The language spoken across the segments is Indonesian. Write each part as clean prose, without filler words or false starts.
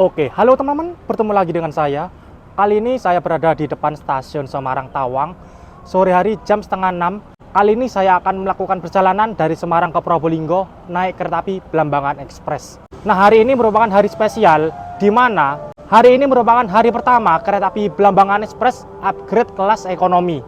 Oke, halo teman-teman, bertemu lagi dengan saya. Kali ini saya berada di depan stasiun Semarang Tawang. Sore hari jam setengah 6. Kali ini saya akan melakukan perjalanan dari Semarang ke Probolinggo naik kereta api Blambangan Express. Nah, hari ini merupakan hari spesial, di mana hari ini merupakan hari pertama kereta api Blambangan Express upgrade kelas ekonomi.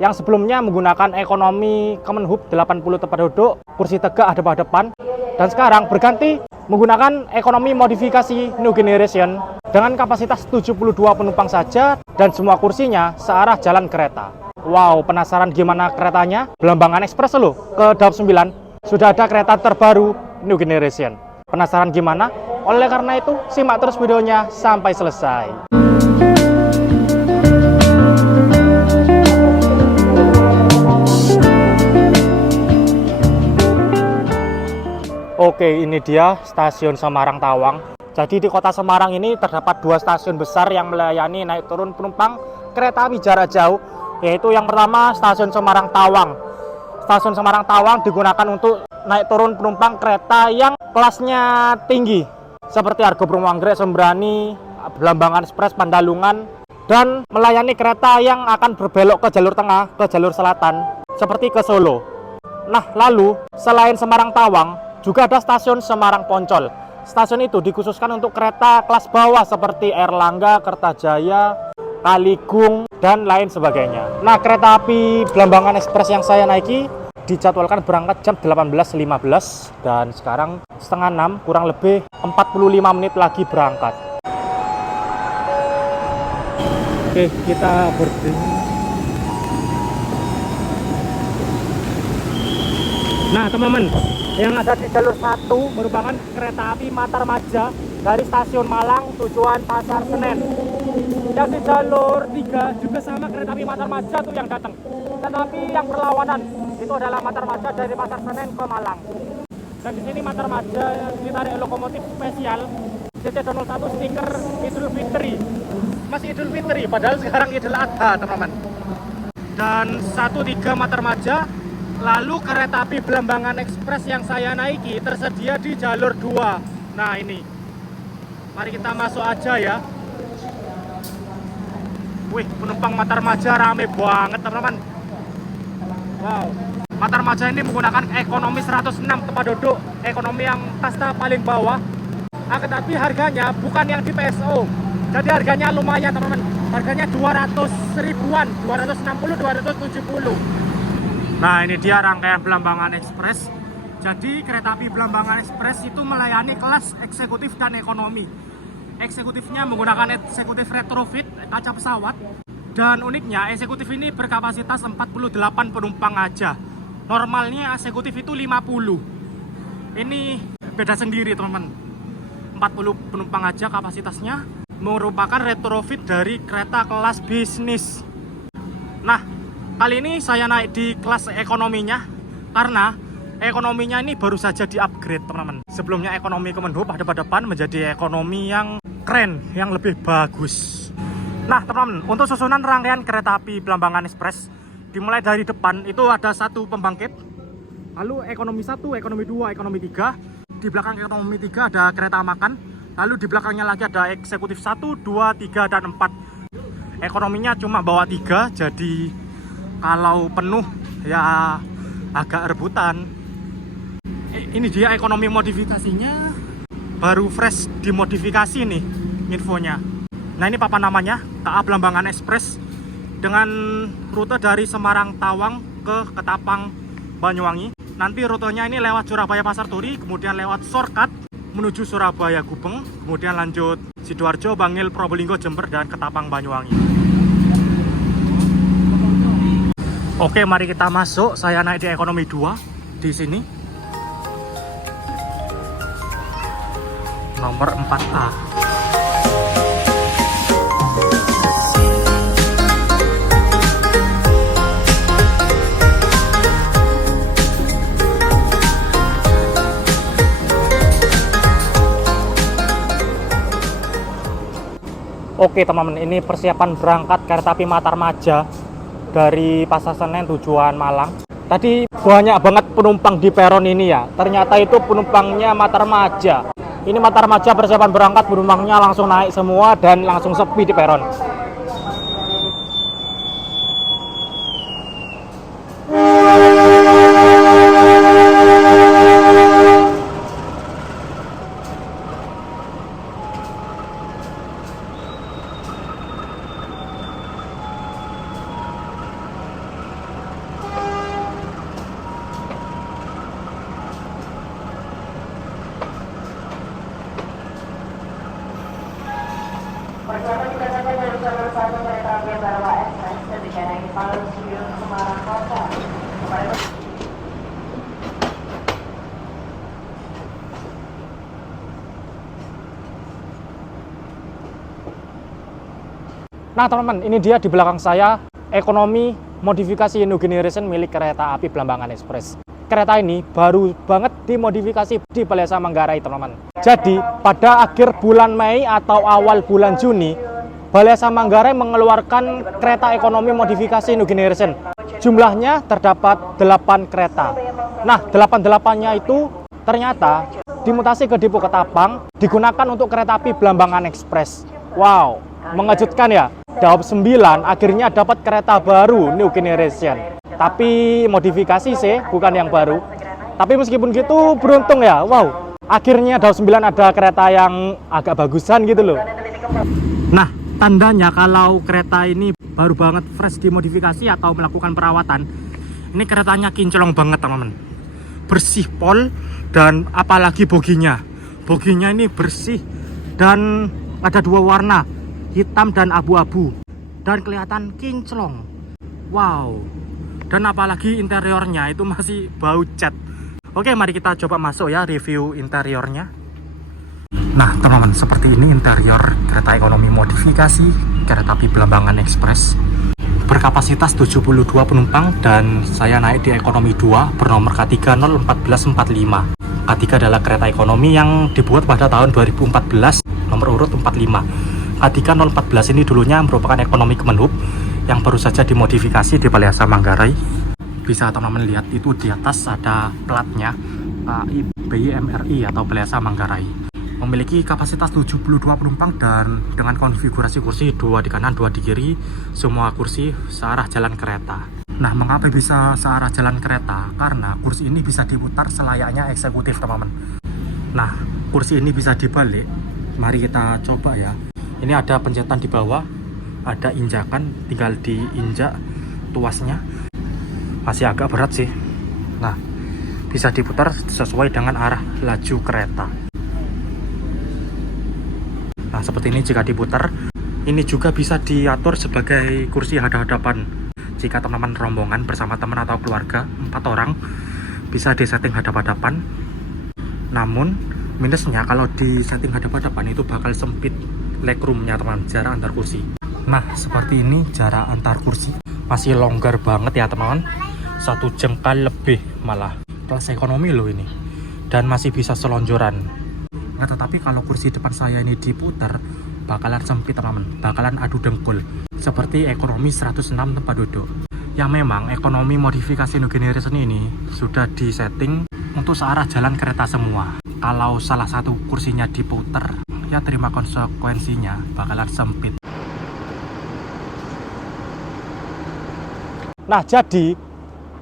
Yang sebelumnya menggunakan ekonomi Kemenhub 80 tempat duduk, kursi tegak hadap depan, dan sekarang berganti menggunakan ekonomi modifikasi New Generation dengan kapasitas 72 penumpang saja dan semua kursinya searah jalan kereta. Wow, penasaran gimana keretanya? Blambangan Express loh, ke Daup 9 sudah ada kereta terbaru New Generation. Penasaran gimana? Oleh karena itu, simak terus videonya sampai selesai. Oke, ini dia stasiun Semarang Tawang. Jadi di kota Semarang ini terdapat dua stasiun besar yang melayani naik turun penumpang kereta api jarak jauh, yaitu yang pertama stasiun Semarang Tawang. Stasiun Semarang Tawang digunakan untuk naik turun penumpang kereta yang kelasnya tinggi, seperti Argo Bromo Anggrek, Sembrani, Blambangan Express, Pandalungan, dan melayani kereta yang akan berbelok ke jalur tengah, ke jalur selatan, seperti ke Solo. Nah, lalu selain Semarang Tawang, juga ada stasiun Semarang Poncol. Stasiun itu dikhususkan untuk kereta kelas bawah seperti Erlangga, Kertajaya, Kaligung, dan lain sebagainya. Nah, kereta api Blambangan Express yang saya naiki dijadwalkan berangkat jam 18.15 dan sekarang setengah 6, kurang lebih 45 menit lagi berangkat. Oke, kita berdiri. Nah, teman-teman, yang ada di jalur 1 merupakan kereta api Matarmaja dari stasiun Malang tujuan Pasar Senen. Yang di jalur 3 juga sama kereta api Matarmaja tuh yang datang. Tetapi yang berlawanan itu adalah Matarmaja dari Pasar Senen ke Malang. Dan di sini Matarmaja ditarik lokomotif spesial CC01 stiker Idul Fitri. Masih Idul Fitri, padahal sekarang Idul Adha, teman-teman. Dan 13 Matarmaja. Lalu kereta api Blambangan Express yang saya naiki tersedia di jalur 2. Nah, ini. Mari kita masuk aja ya. Wih, penumpang Matarmaja rame banget, teman-teman. Wow. Matarmaja ini menggunakan ekonomi 106 tempat duduk, ekonomi yang kasta paling bawah. Akan tapi harganya bukan yang di PSO. Jadi harganya lumayan, teman-teman. Harganya 200 ribuan, 260, 270. Nah, ini dia rangkaian Blambangan Express. Jadi kereta api Blambangan Express itu melayani kelas eksekutif dan ekonomi. Eksekutifnya menggunakan eksekutif retrofit kaca pesawat. Dan uniknya eksekutif ini berkapasitas 48 penumpang aja. Normalnya eksekutif itu 50. Ini beda sendiri, teman-teman. 40 penumpang aja kapasitasnya, merupakan retrofit dari kereta kelas bisnis. Nah, kali ini saya naik di kelas ekonominya karena ekonominya ini baru saja di-upgrade, teman-teman. Sebelumnya ekonomi Kemenhub depan menjadi ekonomi yang keren, yang lebih bagus. Nah, teman-teman, untuk susunan rangkaian kereta api Blambangan Express dimulai dari depan itu ada satu pembangkit, lalu ekonomi 1, ekonomi 2, ekonomi 3. Di belakang ekonomi 3 ada kereta makan, lalu di belakangnya lagi ada eksekutif 1, 2, 3, dan 4. Ekonominya cuma bawa 3, jadi kalau penuh ya agak rebutan. Ini dia ekonomi modifikasinya, baru fresh dimodifikasi nih infonya. Nah, ini papan namanya, KA Blambangan Express, dengan rute dari Semarang Tawang ke Ketapang Banyuwangi. Nanti rutenya ini lewat Surabaya Pasar Turi, kemudian lewat shortcut menuju Surabaya Gubeng, kemudian lanjut Sidoarjo, Bangil, Probolinggo, Jember, dan Ketapang Banyuwangi. Oke, mari kita masuk. Saya naik di ekonomi 2. di sini. Nomor 4A. Oke teman-teman, ini persiapan berangkat kereta api Matarmaja dari Pasar Senen tujuan Malang. Tadi banyak banget penumpang di peron ini ya. Ternyata itu penumpangnya Matarmaja. Ini Matarmaja persiapan berangkat, penumpangnya langsung naik semua dan langsung sepi di peron. Perjalanan kita sampai dari jalur 1 kereta api Barawa Express ketika naik Palu Stasiun Semarang Kota. Nah teman-teman, ini dia di belakang saya ekonomi modifikasi New Generation milik kereta api Blambangan Express. Kereta ini baru banget dimodifikasi di Balai Manggarai teman-teman. Jadi pada akhir bulan Mei atau awal bulan Juni, Balai Manggarai mengeluarkan kereta ekonomi modifikasi New Generation. Jumlahnya terdapat 8 kereta. Nah 8-8-nya itu ternyata dimutasi ke Depo Ketapang, digunakan untuk kereta api Blambangan Express. Wow, mengejutkan ya. Daob 9 akhirnya dapat kereta baru New Generation. Tapi modifikasi sih, bukan yang baru. Tapi meskipun gitu beruntung ya. Wow, akhirnya Daob 9 ada kereta yang agak bagusan gitu loh. Nah, tandanya kalau kereta ini baru banget fresh dimodifikasi atau melakukan perawatan, ini keretanya kinclong banget teman-teman. Bersih pol dan apalagi boginya. Boginya ini bersih dan ada 2 warna, hitam dan abu-abu, dan kelihatan kinclong. Wow, dan apalagi interiornya itu masih bau cat. Oke, mari kita coba masuk ya, review interiornya. Nah teman-teman, seperti ini interior kereta ekonomi modifikasi kereta api Blambangan Express. Berkapasitas 72 penumpang dan saya naik di ekonomi 2 bernomor K301445. K3 adalah kereta ekonomi yang dibuat pada tahun 2014, nomor urut 45. K3014 ini dulunya merupakan ekonomi Kemenhub yang baru saja dimodifikasi di Balai Manggarai. Bisa teman-teman lihat itu di atas ada platnya BYMRI atau Balai Manggarai. Memiliki kapasitas 72 penumpang dan dengan konfigurasi kursi 2 di kanan 2 di kiri, semua kursi searah jalan kereta. Nah, mengapa bisa searah jalan kereta? Karena kursi ini bisa diputar selayaknya eksekutif teman-teman. Nah, kursi ini bisa dibalik. Mari kita coba ya. Ini ada pencetan di bawah, ada injakan, tinggal diinjak tuasnya. Masih agak berat sih. Nah, bisa diputar sesuai dengan arah laju kereta. Nah, seperti ini jika diputar. Ini juga bisa diatur sebagai kursi hadap-hadapan. Jika teman-teman rombongan bersama teman atau keluarga 4 orang, bisa disetting hadap-hadapan. Namun minusnya kalau di setting hadap-hadapan itu bakal sempit legroomnya teman, jarak antar kursi. Nah seperti ini jarak antar kursi, masih longgar banget ya teman-teman, 1 jengkal lebih malah. Kelas ekonomi loh ini, dan masih bisa selonjoran. Nah tetapi kalau kursi depan saya ini diputar, bakalan sempit teman-teman, bakalan adu dengkul seperti ekonomi 106 tempat duduk. Yang memang ekonomi modifikasi New Generation ini sudah disetting untuk searah jalan kereta semua. Kalau salah satu kursinya diputar, ya terima konsekuensinya, bakalan sempit. Nah jadi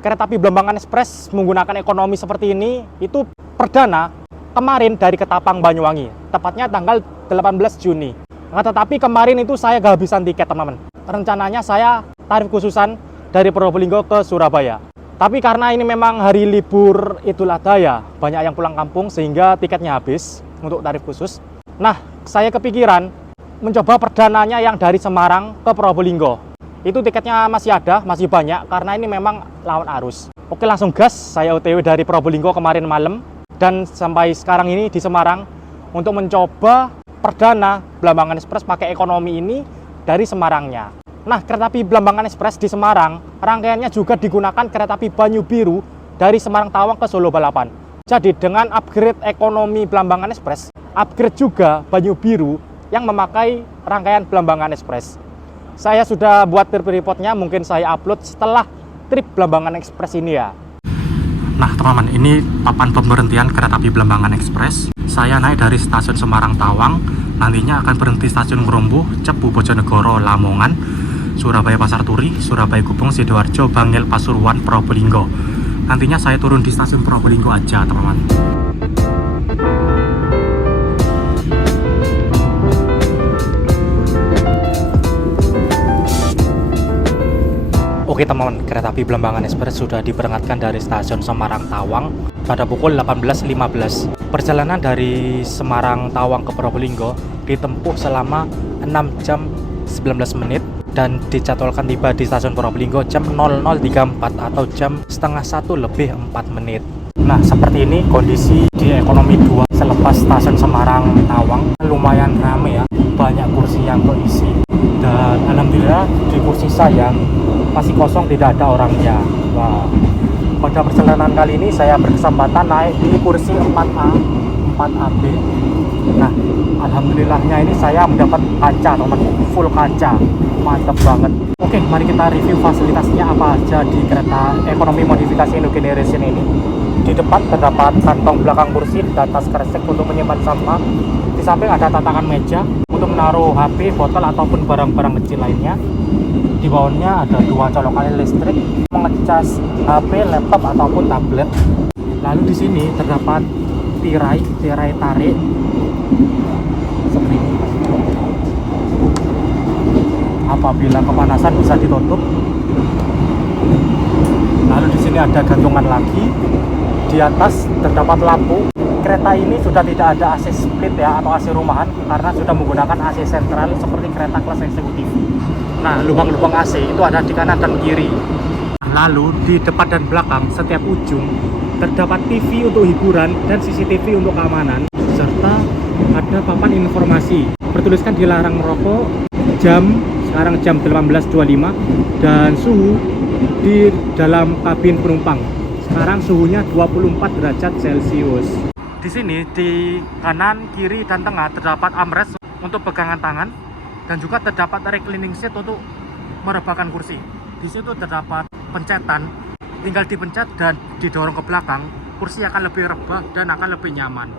kereta api Blambangan Express menggunakan ekonomi seperti ini itu perdana kemarin dari Ketapang Banyuwangi, tepatnya tanggal 18 Juni. Nah, tetapi kemarin itu saya kehabisan tiket teman-teman. Rencananya saya tarif khususan dari Probolinggo ke Surabaya. Tapi karena ini memang hari libur Idul Adha ya, banyak yang pulang kampung sehingga tiketnya habis untuk tarif khusus. Nah, saya kepikiran mencoba perdananya yang dari Semarang ke Probolinggo. itu tiketnya masih ada, masih banyak karena ini memang lawan arus. Oke, langsung gas. Saya OTW dari Probolinggo kemarin malam dan sampai sekarang ini di Semarang untuk mencoba perdana Blambangan Express pakai ekonomi ini dari Semarangnya. Nah, kereta api Blambangan Express di Semarang rangkaiannya juga digunakan kereta api Banyu Biru dari Semarang Tawang ke Solo Balapan. Jadi dengan upgrade ekonomi Blambangan Express, upgrade juga Banyu Biru yang memakai rangkaian Blambangan Express. Saya sudah buat trip reportnya, mungkin saya upload setelah trip Blambangan Express ini ya. Nah teman-teman, ini papan pemberhentian kereta api Blambangan Express. Saya naik dari stasiun Semarang Tawang, nantinya akan berhenti stasiun Ngrombo, Cepu, Bojonegoro, Lamongan, Surabaya Pasar Turi, Surabaya Gubeng, Sidoarjo, Bangil, Pasuruan, Probolinggo. Nantinya saya turun di stasiun Probolinggo aja teman-teman. Oke teman-teman, kereta api Blambangan Express sudah diberangkatkan dari stasiun Semarang Tawang pada pukul 18.15. Perjalanan dari Semarang Tawang ke Probolinggo ditempuh selama 6 jam 19 menit dan dijadwalkan tiba di stasiun Probolinggo jam 00.34 atau jam setengah 1 lebih 4 menit. Nah, seperti ini kondisi di ekonomi 2 selepas stasiun Semarang Tawang. Lumayan ramai ya, banyak kursi yang keisi dan alhamdulillah di kursi saya masih kosong, tidak ada orangnya. Wah, pada perjalanan kali ini saya berkesempatan naik di kursi 4A, 4AB. Nah, alhamdulillahnya ini saya mendapat kaca, teman, full kaca, mantap banget. Oke, mari kita review fasilitasnya apa aja di kereta ekonomi modifikasi Indo Generation ini. Di depan terdapat kantong belakang kursi dan tas kresek untuk menyimpan sampah. Di samping ada tatakan meja untuk menaruh HP, botol ataupun barang-barang kecil lainnya. Di bawahnya ada 2 colokan listrik mengecas HP, laptop ataupun tablet. Lalu di sini terdapat tirai tarik seperti ini. Apabila kepanasan bisa ditutup. Lalu di sini ada gantungan lagi. Di atas terdapat lampu. Kereta ini sudah tidak ada AC split ya atau AC rumahan karena sudah menggunakan AC sentral seperti kereta kelas eksekutif. Nah, lubang-lubang AC itu ada di kanan dan kiri. Lalu di depan dan belakang setiap ujung terdapat TV untuk hiburan dan CCTV untuk keamanan, serta ada papan informasi bertuliskan dilarang merokok, jam sekarang jam 18.25 dan suhu di dalam kabin penumpang. Sekarang suhunya 24 derajat Celcius. Di sini di kanan, kiri dan tengah terdapat armrest untuk pegangan tangan. Dan juga terdapat reclining seat untuk merebahkan kursi. Di situ terdapat pencetan, tinggal dipencet dan didorong ke belakang, kursi akan lebih rebah dan akan lebih nyaman.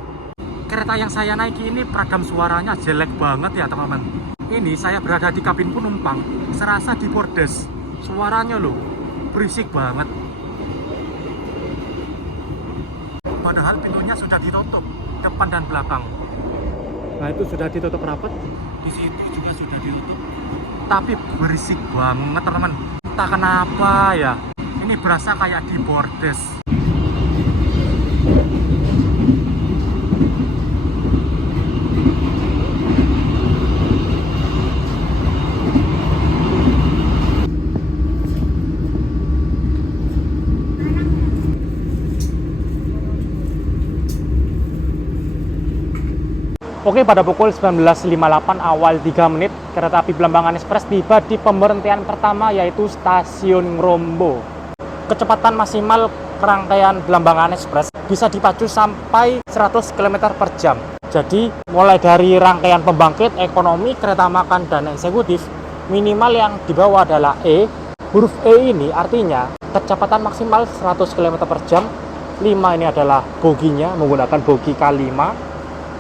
Kereta yang saya naiki ini peredam suaranya jelek banget ya teman-teman. Ini saya berada di kabin penumpang, serasa di bordes. Suaranya loh, berisik banget. Padahal pintunya sudah ditutup, depan dan belakang. Nah itu sudah ditutup rapat. Di situ juga sudah ditutup, tapi berisik banget teman-teman. Entah kenapa ya, ini berasa kayak di bordes. Oke, pada pukul 19.58 awal 3 menit, kereta api Blambangan Express tiba di pemberhentian pertama yaitu stasiun Ngrombo. Kecepatan maksimal rangkaian Blambangan Express bisa dipacu sampai 100 km per jam. Jadi, mulai dari rangkaian pembangkit, ekonomi, kereta makan, dan eksekutif, minimal yang dibawa adalah E. Huruf E ini artinya kecepatan maksimal 100 km per jam. 5 ini adalah boginya, menggunakan bogi K5.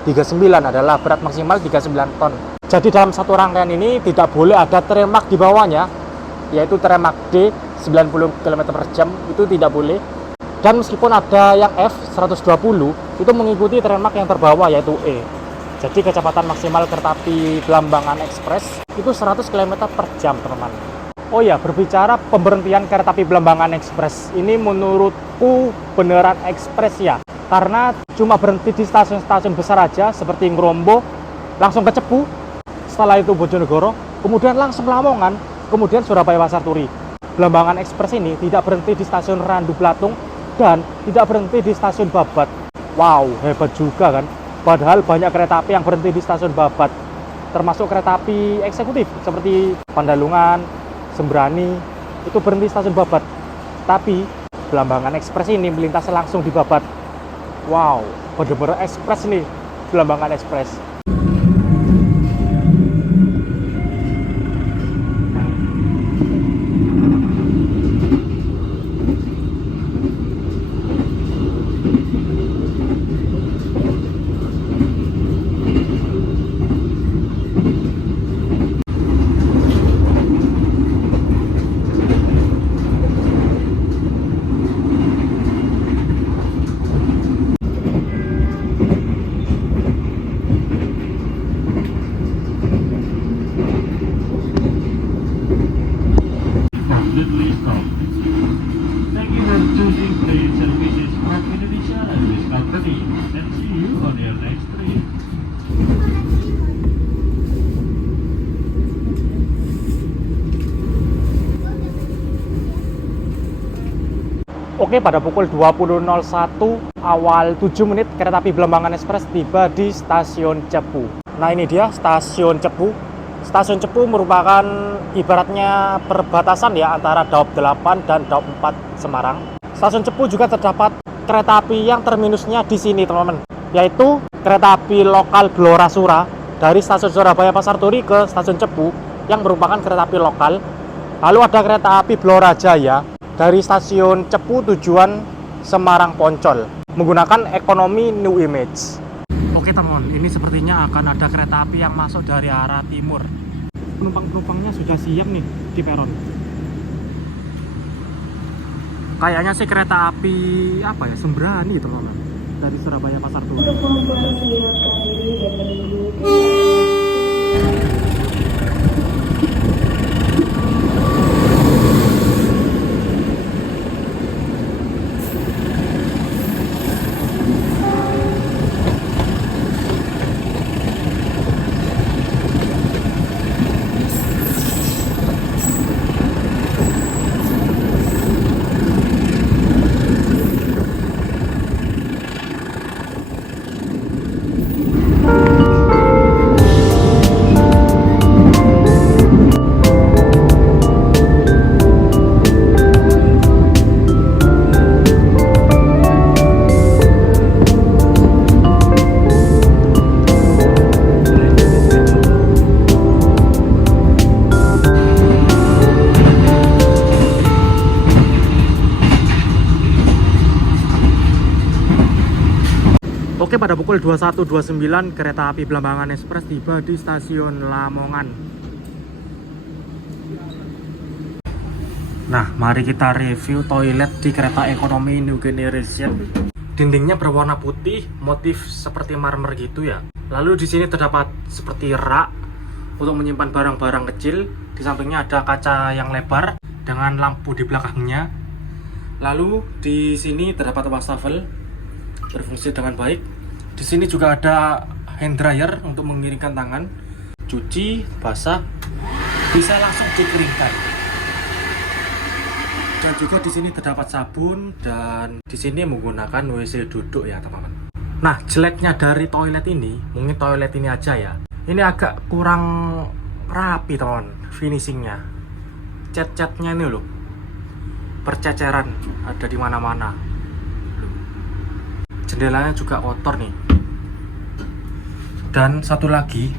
39 adalah berat maksimal 39 ton. Jadi dalam satu rangkaian ini tidak boleh ada tremak di bawahnya, yaitu tremak D 90 km per jam, itu tidak boleh. Dan meskipun ada yang F 120, itu mengikuti tremak yang terbawah yaitu E. Jadi kecepatan maksimal kereta api Blambangan Express itu 100 km per jam teman-teman. Oh ya, berbicara pemberhentian kereta api Blambangan Express, ini menurutku beneran ekspres ya. Karena cuma berhenti di stasiun-stasiun besar aja seperti Ngrombo, langsung ke Cepu, setelah itu Bojonegoro, kemudian langsung Lamongan, kemudian Surabaya Pasar Turi. Blambangan Express ini tidak berhenti di stasiun Randu Platung dan tidak berhenti di stasiun Babat. Wow, hebat juga kan. Padahal banyak kereta api yang berhenti di stasiun Babat, termasuk kereta api eksekutif seperti Pandalungan, Sembrani, itu berhenti di stasiun Babat. Tapi Blambangan Express ini melintas langsung di Babat. Wow, bener-bener ekspres nih Blambangan Express. Completely stopped. Thank you for choosing train services from Indonesia Railways Company and see you on your next trip. Oke, pada pukul 20.01 awal 7 menit kereta api Blambangan Express tiba di stasiun Cepu. Nah, ini dia stasiun Cepu. Stasiun Cepu merupakan ibaratnya perbatasan ya antara Daop 8 dan Daop 4 Semarang. Stasiun Cepu juga terdapat kereta api yang terminusnya di sini, teman-teman, yaitu kereta api lokal Blora Sura dari stasiun Surabaya Pasar Turi ke stasiun Cepu yang merupakan kereta api lokal. Lalu ada kereta api Blora Jaya dari stasiun Cepu tujuan Semarang Poncol menggunakan ekonomi New Image. Oke teman, ini sepertinya akan ada kereta api yang masuk dari arah timur. Penumpang-penumpangnya sudah siap nih di peron. Kayaknya sih kereta api apa ya, Sembrani teman-teman, dari Surabaya Pasar Turi. Untuk membuat siapkan diri dan menunggu Oke, pada pukul 21.29 kereta api Blambangan Express tiba di stasiun Lamongan. Nah, mari kita review toilet di kereta ekonomi New Generation. Dindingnya berwarna putih, motif seperti marmer gitu ya. Lalu di sini terdapat seperti rak untuk menyimpan barang-barang kecil. Di sampingnya ada kaca yang lebar dengan lampu di belakangnya. Lalu di sini terdapat wastafel berfungsi dengan baik. Di sini juga ada hand dryer untuk mengiringkan tangan, cuci, basah, bisa langsung dikeringkan. Dan juga di sini terdapat sabun dan di sini menggunakan WC duduk ya teman-teman. Nah, jeleknya dari toilet ini, mungkin toilet ini aja ya. Ini agak kurang rapi teman, finishingnya. Cat-catnya ini loh, perceceran ada di mana-mana. Jendelanya juga kotor nih. Dan satu lagi,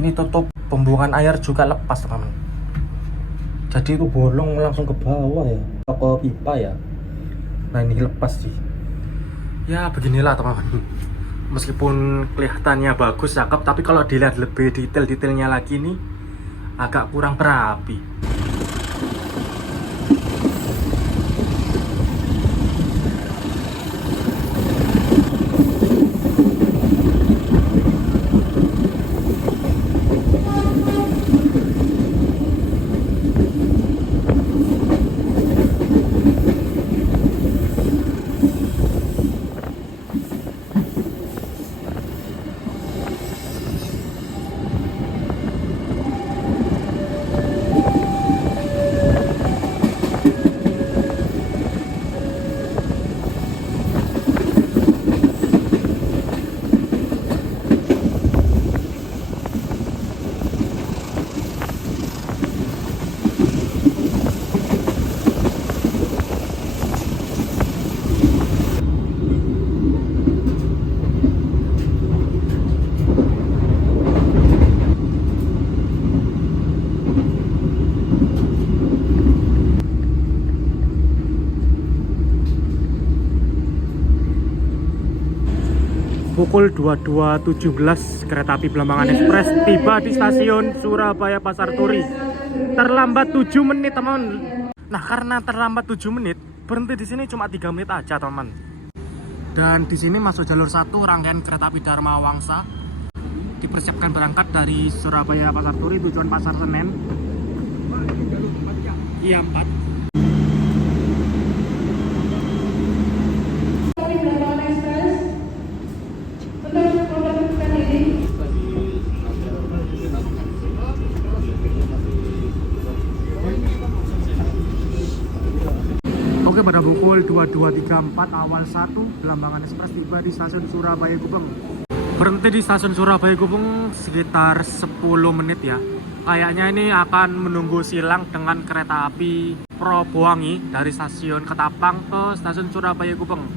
ini tutup pembuangan air juga lepas teman-teman. Jadi itu bolong langsung ke bawah ya, ke pipa ya. Nah, ini lepas sih. Ya beginilah teman-teman. Meskipun kelihatannya bagus, cakep, tapi kalau dilihat lebih detail-detailnya lagi nih agak kurang rapi. Pukul 22.17 kereta api Blambangan Express tiba di stasiun Surabaya Pasar Turi. Terlambat 7 menit, teman. Nah, karena terlambat 7 menit, berhenti di sini cuma 3 menit aja, teman. Dan di sini masuk jalur 1 rangkaian kereta api Dharma Wangsa. Dipersiapkan berangkat dari Surabaya Pasar Turi tujuan Pasar Senen. Iya, 4. Oke, pada pukul 22.34 awal 1 Blambangan Express tiba di stasiun Surabaya Gubeng. Berhenti di stasiun Surabaya Gubeng sekitar 10 menit ya. Kayaknya ini akan menunggu silang dengan kereta api Probowangi dari stasiun Ketapang ke stasiun Surabaya Gubeng.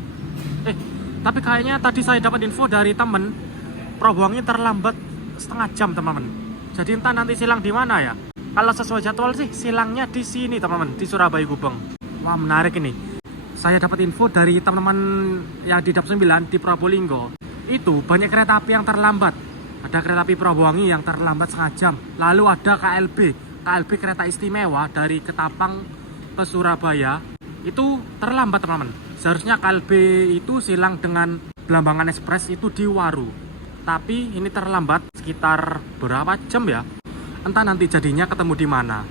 Tapi kayaknya tadi saya dapat info dari temen, Probowangi terlambat setengah jam, teman-teman. Jadi entah nanti silang di mana ya. Kalau sesuai jadwal sih silangnya di sini, teman-teman, di Surabaya Gubeng. Wah, menarik ini. Saya dapat info dari teman-teman yang di Dap 9 di Probolinggo. Itu banyak kereta api yang terlambat. Ada kereta api Probowangi yang terlambat setengah jam. Lalu ada KLB kereta istimewa dari Ketapang ke Surabaya. Itu terlambat, teman-teman. Seharusnya KLB itu silang dengan Blambangan Express itu di Waru. Tapi ini terlambat sekitar berapa jam ya? Entah nanti jadinya ketemu di mana.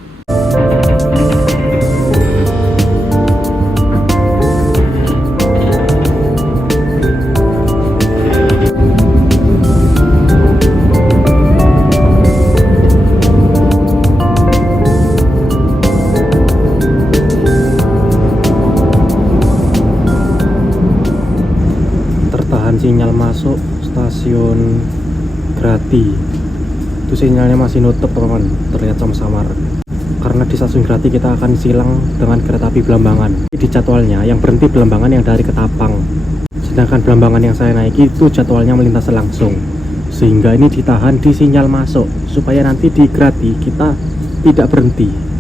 Sinyal masuk stasiun Grati, itu sinyalnya masih nutup, teman-teman, terlihat samar-samar. Karena di stasiun Grati kita akan silang dengan kereta api Blambangan. Di jadwalnya yang berhenti Blambangan yang dari Ketapang, sedangkan Blambangan yang saya naiki itu jadwalnya melintas langsung, sehingga ini ditahan di sinyal masuk supaya nanti di Grati kita tidak berhenti.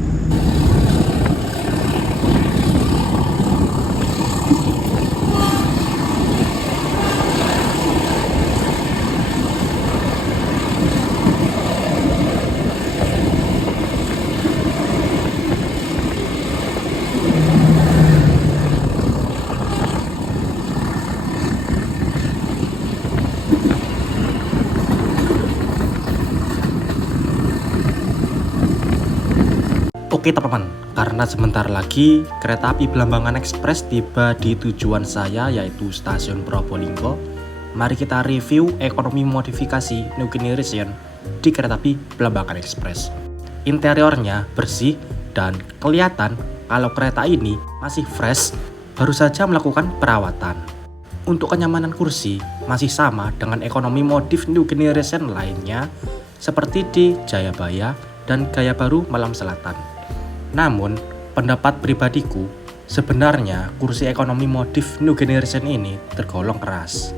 Oke, teman-teman, karena sebentar lagi kereta api Blambangan Express tiba di tujuan saya, yaitu stasiun Probolinggo. Mari kita review ekonomi modifikasi new generation di kereta api Blambangan Express. Interiornya bersih dan kelihatan kalau kereta ini masih fresh, baru saja melakukan perawatan. Untuk kenyamanan kursi masih sama dengan ekonomi modif new generation lainnya seperti di Jayabaya dan Gaya Baru Malam Selatan. Namun, pendapat pribadiku, sebenarnya kursi ekonomi modif new generation ini tergolong keras.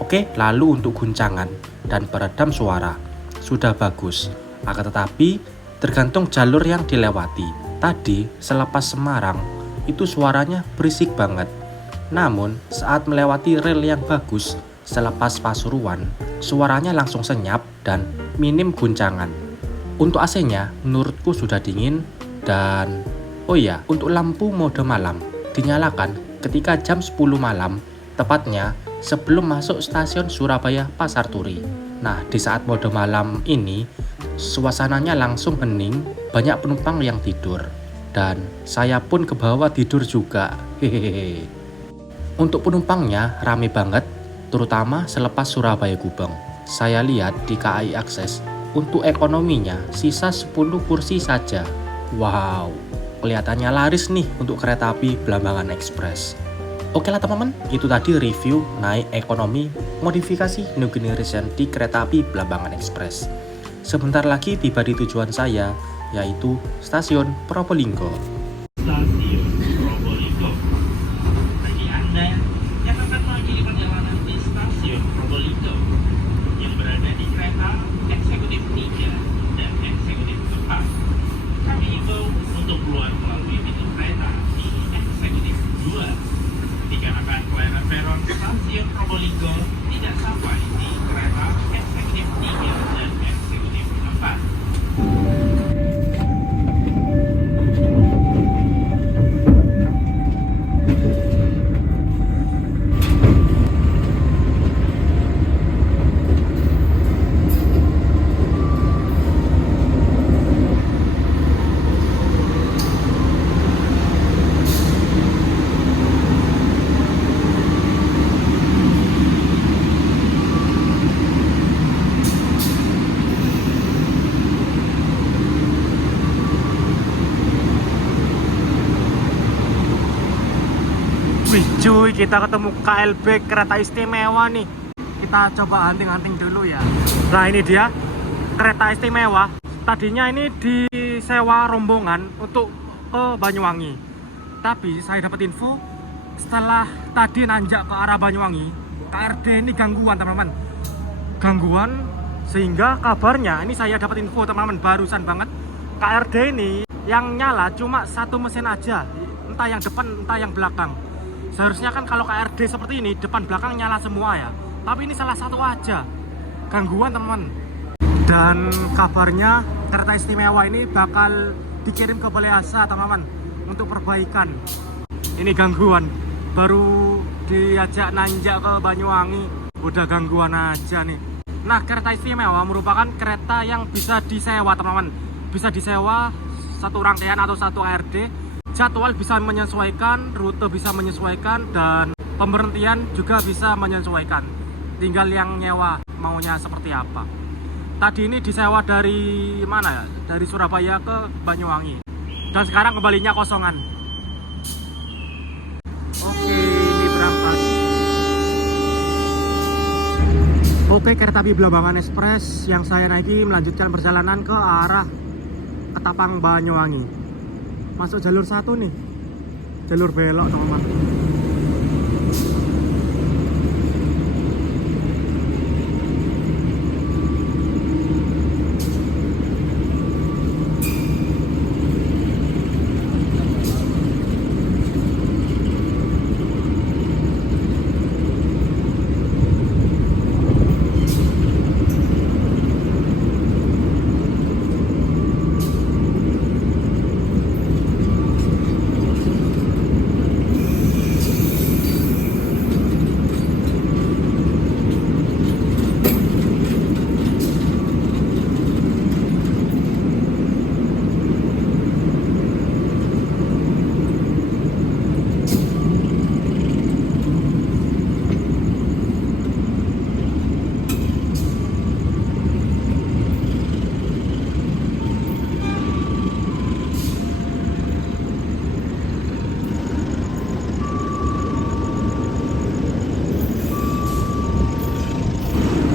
Oke, lalu untuk guncangan dan peredam suara sudah bagus, akan tetapi tergantung jalur yang dilewati. Tadi selepas Semarang itu suaranya berisik banget. Namun saat melewati rel yang bagus selepas Pasuruan, suaranya langsung senyap dan minim guncangan. Untuk AC-nya menurutku sudah dingin. Dan oh ya, untuk lampu mode malam dinyalakan ketika jam 10 malam, tepatnya sebelum masuk stasiun Surabaya Pasar Turi. Nah, di saat mode malam ini suasananya langsung hening, banyak penumpang yang tidur, dan saya pun ke bawah tidur juga. Hehehe. Untuk penumpangnya rame banget, terutama selepas Surabaya Gubeng. Saya lihat di KAI Akses untuk ekonominya sisa 10 kursi saja. Wow, kelihatannya laris nih untuk kereta api Blambangan Express. Oke lah, teman-teman, itu tadi review naik ekonomi modifikasi new generation di kereta api Blambangan Express. Sebentar lagi tiba di tujuan saya, yaitu stasiun Probolinggo. Stasiun Probolinggo. Bagi Anda yang akan mengakhiri perjalanan di stasiun Probolinggo yang berada di kereta eksekutif 3 dan eksekutif 4, kami himbau untuk keluar melalui pintu kereta di eksekutif 2 dikarenakan pelayanan peron stasiun Probolinggo tidak sampai di kereta eksekutif 3 dan eksekutif 4. Wih cuy, kita ketemu KLB kereta istimewa nih. Kita coba hunting-hunting dulu ya. Nah ini dia kereta istimewa. Tadinya ini disewa rombongan untuk ke Banyuwangi. Tapi saya dapat info setelah tadi nanjak ke arah Banyuwangi, KRD ini gangguan teman-teman. Gangguan sehingga kabarnya ini saya dapat info teman-teman barusan banget. KRD ini yang nyala cuma satu mesin aja. Entah yang depan entah yang belakang. Seharusnya kan kalau KRD seperti ini depan belakang nyala semua ya, tapi ini salah satu aja gangguan teman-teman. Dan kabarnya kereta istimewa ini bakal dikirim ke Balai Asa teman-teman untuk perbaikan. Ini gangguan, baru diajak nanjak ke Banyuwangi udah gangguan aja nih. Nah kereta istimewa merupakan kereta yang bisa disewa teman-teman, bisa disewa satu rangkaian atau satu KRD. Jadwal bisa menyesuaikan, rute bisa menyesuaikan, dan pemberhentian juga bisa menyesuaikan. Tinggal yang nyewa maunya seperti apa. Tadi ini disewa dari mana ya? Dari Surabaya ke Banyuwangi. Dan sekarang kembalinya kosongan. Oke, ini berangkat. Oke, kereta api Blambangan Express yang saya naiki melanjutkan perjalanan ke arah Ketapang Banyuwangi. Masuk jalur 1 nih, jalur belok teman-teman.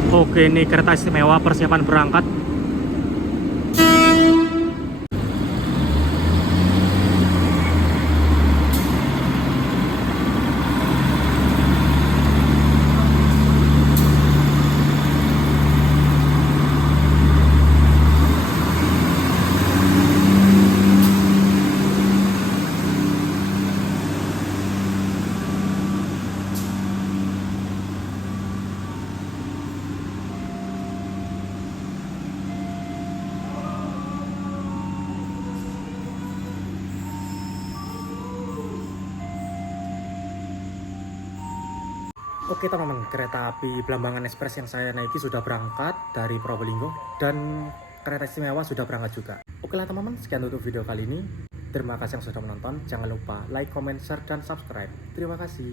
Oke, ini kereta istimewa persiapan berangkat. Oke teman-teman, kereta api Blambangan Express yang saya naiki sudah berangkat dari Probolinggo dan kereta istimewa sudah berangkat juga. Oke lah teman-teman, sekian untuk video kali ini. Terima kasih yang sudah menonton. Jangan lupa like, comment, share, dan subscribe. Terima kasih.